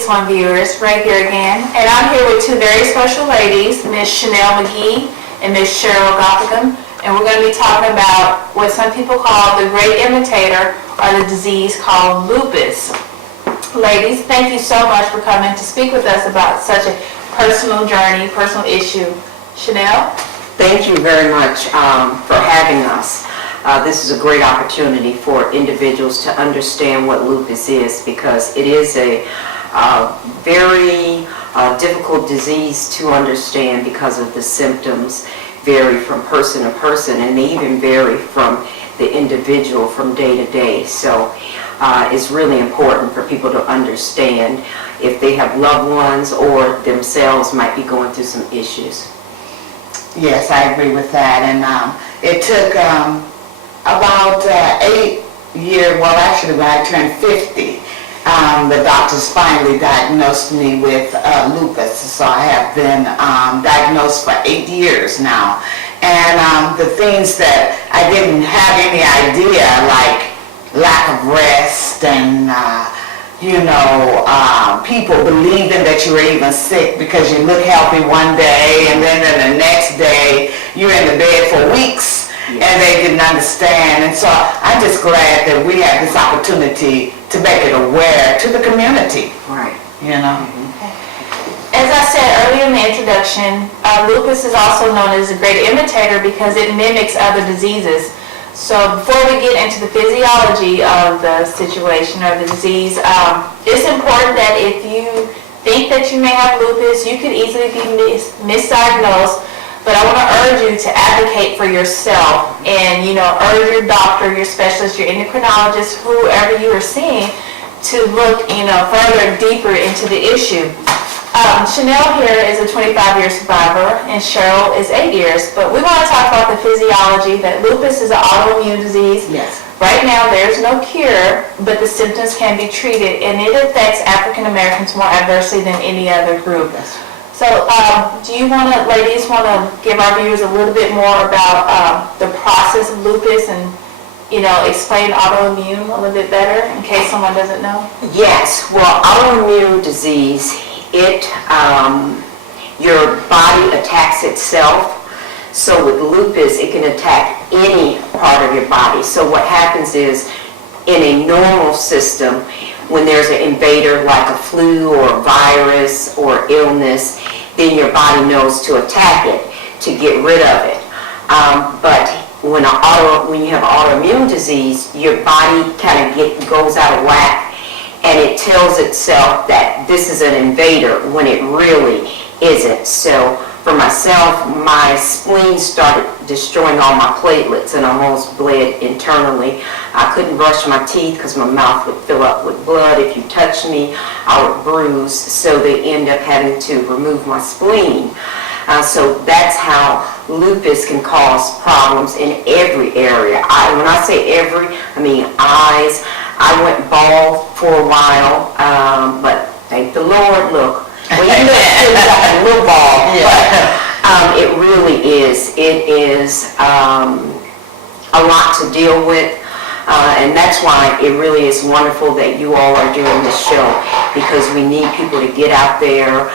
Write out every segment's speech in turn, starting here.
6-1 viewers, right here again. And I'm here with two very special ladies, Miss Shanel Magee and Miss Cheryl Goffigon. And we're going to be talking about what some people call the great imitator, or the disease called lupus. Ladies, thank you so much for coming to speak with us about such a personal journey, personal issue. Shanel? Thank you very much for having us. This is a great opportunity for individuals to understand what lupus is, because it is a very difficult disease to understand because of the symptoms vary from person to person, and they even vary from the individual from day to day. So it's really important for people to understand if they have loved ones or themselves might be going through some issues. Yes, I agree with that. And it took about 8 years, well actually when I turned 50, the doctors finally diagnosed me with lupus. So I have been diagnosed for 8 years now. And the things that I didn't have any idea, like lack of rest and people believing that you were even sick because you look healthy one day and then the next day you're in the bed for weeks. Yes. And they didn't understand. And so I'm just glad that we have this opportunity to make it aware to the community. Right. As I said earlier in the introduction, lupus is also known as a great imitator because it mimics other diseases. So before we get into the physiology of the situation or the disease, it's important that if you think that you may have lupus, you could easily be misdiagnosed. But I want to urge you to advocate for yourself and, urge your doctor, your specialist, your endocrinologist, whoever you are seeing, to look, further and deeper into the issue. Shanel here is a 25-year survivor and Cheryl is 8 years. But we want to talk about the physiology, that lupus is an autoimmune disease. Yes. Right now there's no cure, but the symptoms can be treated, and it affects African Americans more adversely than any other group. Yes. So do you ladies want to give our viewers a little bit more about the process of lupus and, explain autoimmune a little bit better in case someone doesn't know? Yes. Well, autoimmune disease, your body attacks itself. So with lupus, it can attack any part of your body. So what happens is, in a normal system, when there's an invader like a flu or a virus or illness, then your body knows to attack it, to get rid of it. But when you have autoimmune disease, your body kind of goes out of whack, and it tells itself that this is an invader when it really isn't. So for myself, my spleen started destroying all my platelets and almost bled internally. I couldn't brush my teeth because my mouth would fill up with blood. If you touched me, I would bruise. So they end up having to remove my spleen. So that's how lupus can cause problems in every area. When I say every, I mean eyes. I went bald for a while, but thank the Lord, look. Well, you look still like a little bald, but it really is. It is a lot to deal with, and that's why it really is wonderful that you all are doing this show, because we need people to get out there,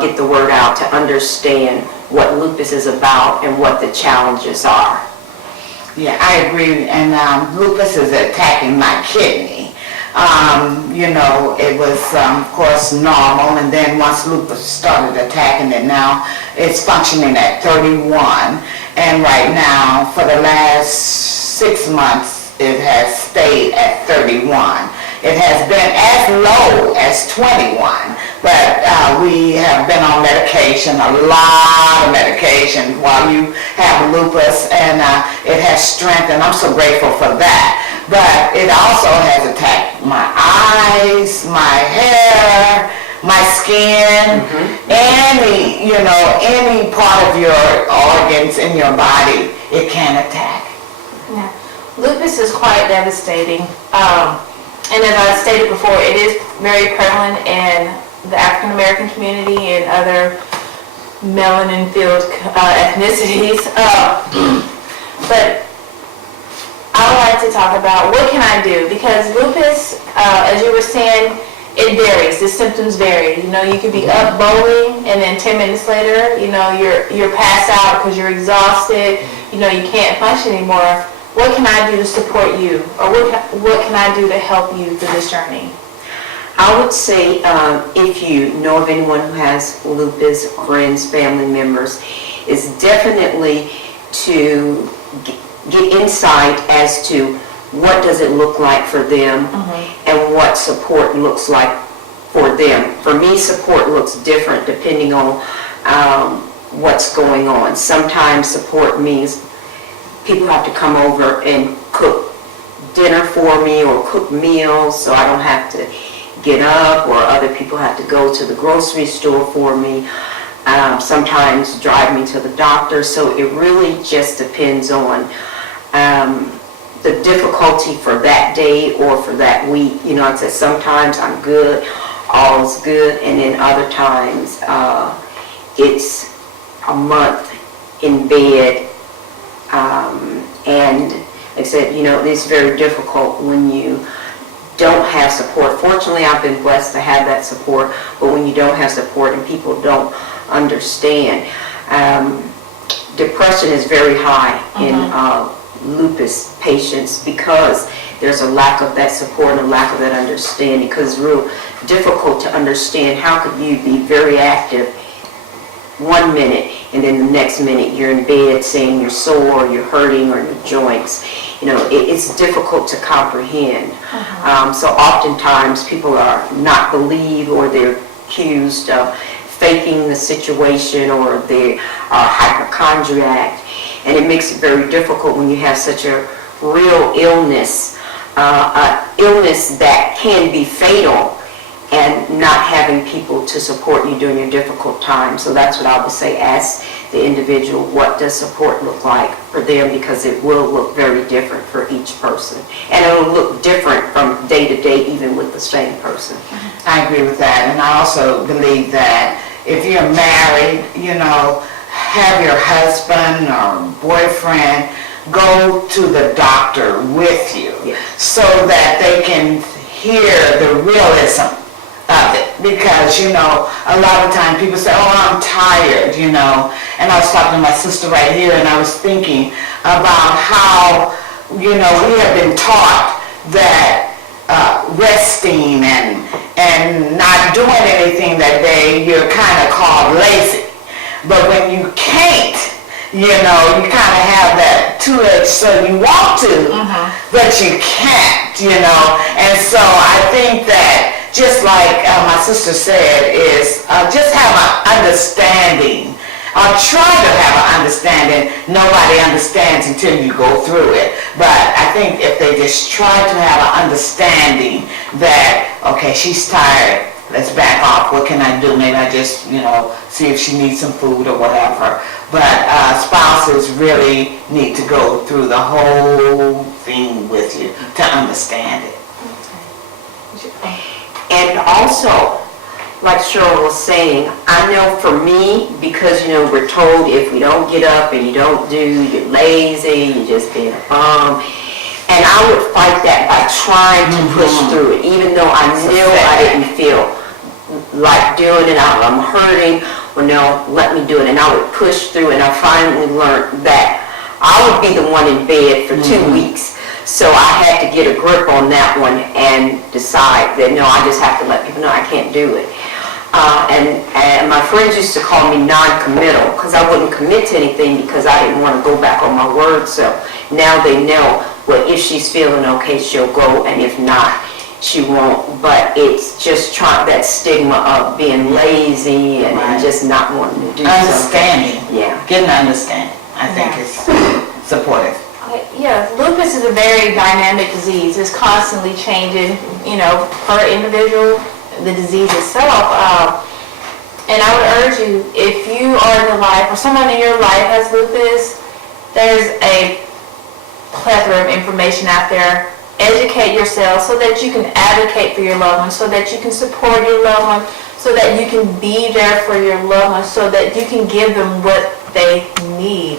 get the word out, to understand what lupus is about and what the challenges are. Yeah, I agree. And lupus is attacking my kidney. It was, of course, normal, and then once lupus started attacking it, now it's functioning at 31, and right now, for the last 6 months, it has stayed at 31. It has been as low as 21, but we have been on medication, a lot of medication while you have lupus, and it has strengthened. I'm so grateful for that. But it also has attacked my eyes, my hair, my skin, any part of your organs in your body, it can attack. Yeah. Lupus is quite devastating. And as I stated before, it is very prevalent in the African American community and other melanin-filled ethnicities. But I would like to talk about what can I do, because lupus, as you were saying, it varies. The symptoms vary. You know, you could be up bowling and then 10 minutes later, you know, you're passed out because you're exhausted. You know, you can't function anymore. What can I do to support you? Or what can I do to help you through this journey? I would say if you know of anyone who has lupus, friends, family members, is definitely to get insight as to what does it look like for them and what support looks like for them. For me, support looks different depending on what's going on. Sometimes support means people have to come over and cook dinner for me or cook meals so I don't have to get up, or other people have to go to the grocery store for me. Sometimes drive me to the doctor. So it really just depends on the difficulty for that day or for that week. You know, I said sometimes I'm good, all's good, and then other times it's a month in bed. And like I said, you know, it's very difficult when you don't have support. Fortunately, I've been blessed to have that support, but when you don't have support and people don't understand, depression is very high in lupus patients because there's a lack of that support and a lack of that understanding, because it's real difficult to understand how could you be very active 1 minute and then the next minute you're in bed saying you're sore or you're hurting or your joints. You know, it's difficult to comprehend. So oftentimes people are not believed, or they're accused of faking the situation, or they are hypochondriac. And it makes it very difficult when you have such a real illness, illness that can be fatal, and not having people to support you during your difficult time. So that's what I would say, ask the individual, what does support look like for them, because it will look very different for each person. And it will look different from day to day, even with the same person. I agree with that, and I also believe that if you're married, you know, have your husband or boyfriend go to the doctor with you, so that they can hear the realism of it. Because, you know, a lot of times people say, oh, I'm tired, you know. And I was talking to my sister right here, and I was thinking about how, you know, we have been taught that resting and not doing anything that day, you're kind of called lazy. But when you can't, you know, you kind of have that two-edged, so you want to, but you can't, you know. And so I think that, just like my sister said, is just have an understanding, or try to have an understanding. Nobody understands until you go through it. But I think if they just try to have an understanding that, okay, she's tired, let's back off. What can I do? Maybe I just, you know, see if she needs some food or whatever. But spouses really need to go through the whole thing with you to understand it. And also, like Cheryl was saying, I know for me, because, you know, we're told if we don't get up and you don't do, you're lazy, you're just being a bum. And I would fight that by trying to push through it, even though I knew I didn't feel like doing it. I'm hurting. Well, no, let me do it. And I would push through, and I finally learned that I would be the one in bed for 2 weeks. So I had to get a grip on that one and decide that, no, I just have to let people know I can't do it. And my friends used to call me non-committal, because I wouldn't commit to anything because I didn't want to go back on my word. So now they know, well, if she's feeling okay, she'll go, and if not, she won't. But it's just that stigma of being lazy and just not wanting to do Understanding. something. Yeah. Getting understanding, I think, is supportive. Yeah, lupus is a very dynamic disease. It's constantly changing, you know, per individual, the disease itself. And I would urge you, if you are in your life, or someone in your life has lupus, there's a plethora of information out there. Educate yourself so that you can advocate for your loved ones, so that you can support your loved ones, so that you can be there for your loved ones, so that you can give them what they need.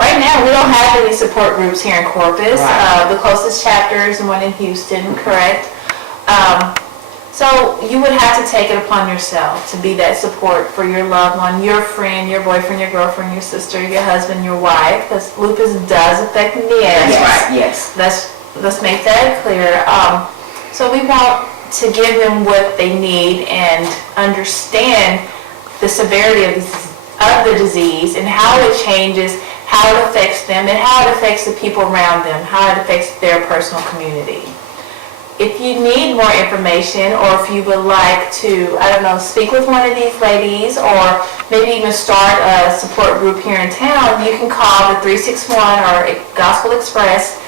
Right now, we don't have any support groups here in Corpus. The closest chapter is the one in Houston, correct? So you would have to take it upon yourself to be that support for your loved one, your friend, your boyfriend, your girlfriend, your sister, your husband, your wife, because lupus does affect men. That's right, yes. Let's make that clear. So we want to give them what they need and understand the severity of the disease and how it changes, how it affects them, and how it affects the people around them, how it affects their personal community. If you need more information, or if you would like to, speak with one of these ladies, or maybe even start a support group here in town, you can call the 361 or Gospel Express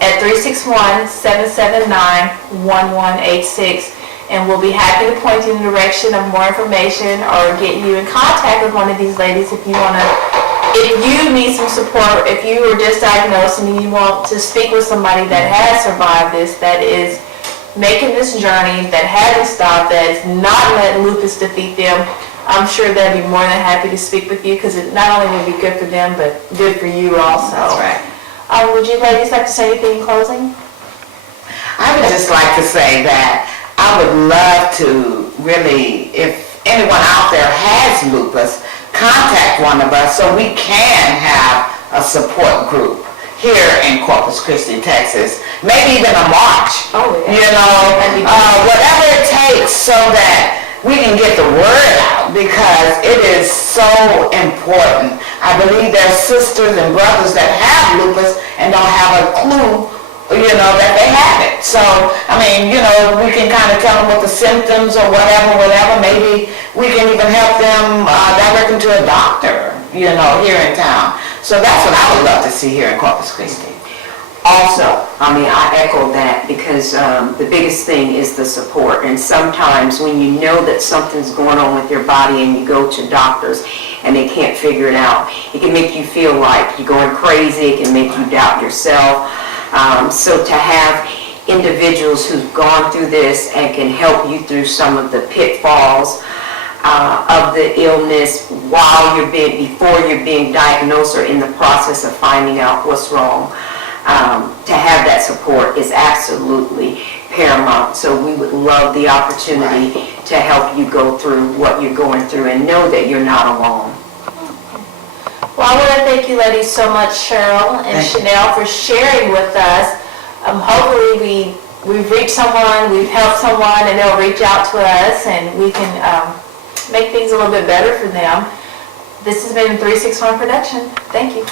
at 361-779-1186, and we'll be happy to point you in the direction of more information or get you in contact with one of these ladies if you need some support, if you were just diagnosed and you want to speak with somebody that has survived this, that is making this journey, that hasn't stopped, that is not letting lupus defeat them. I'm sure they'll be more than happy to speak with you, because it not only would be good for them, but good for you also. That's right. Would you ladies like to say anything in closing? I would just like to say that I would love to really, if anyone out there has lupus, contact one of us so we can have a support group here in Corpus Christi, Texas. Maybe even a march. Oh, yeah. Whatever it takes so that we can get the word out, because it is so important. I believe there's sisters and brothers that have lupus and don't have a clue, that they have it. So, we can kind of tell them what the symptoms or whatever. Maybe we can even help them direct them to a doctor, here in town. So that's what I would love to see here in Corpus Christi. Also, I echo that, because the biggest thing is the support. And sometimes when you know that something's going on with your body and you go to doctors and they can't figure it out, it can make you feel like you're going crazy. It can make you doubt yourself. So to have individuals who've gone through this and can help you through some of the pitfalls of the illness before you're being diagnosed or in the process of finding out what's wrong, to have that support is absolutely paramount. So we would love the opportunity to help you go through what you're going through and know that you're not alone. Well, I want to thank you ladies so much, Cheryl and Shanel, for sharing with us. Hopefully we've reached someone, we've helped someone, and they'll reach out to us, and we can make things a little bit better for them. This has been a 361 production. Thank you.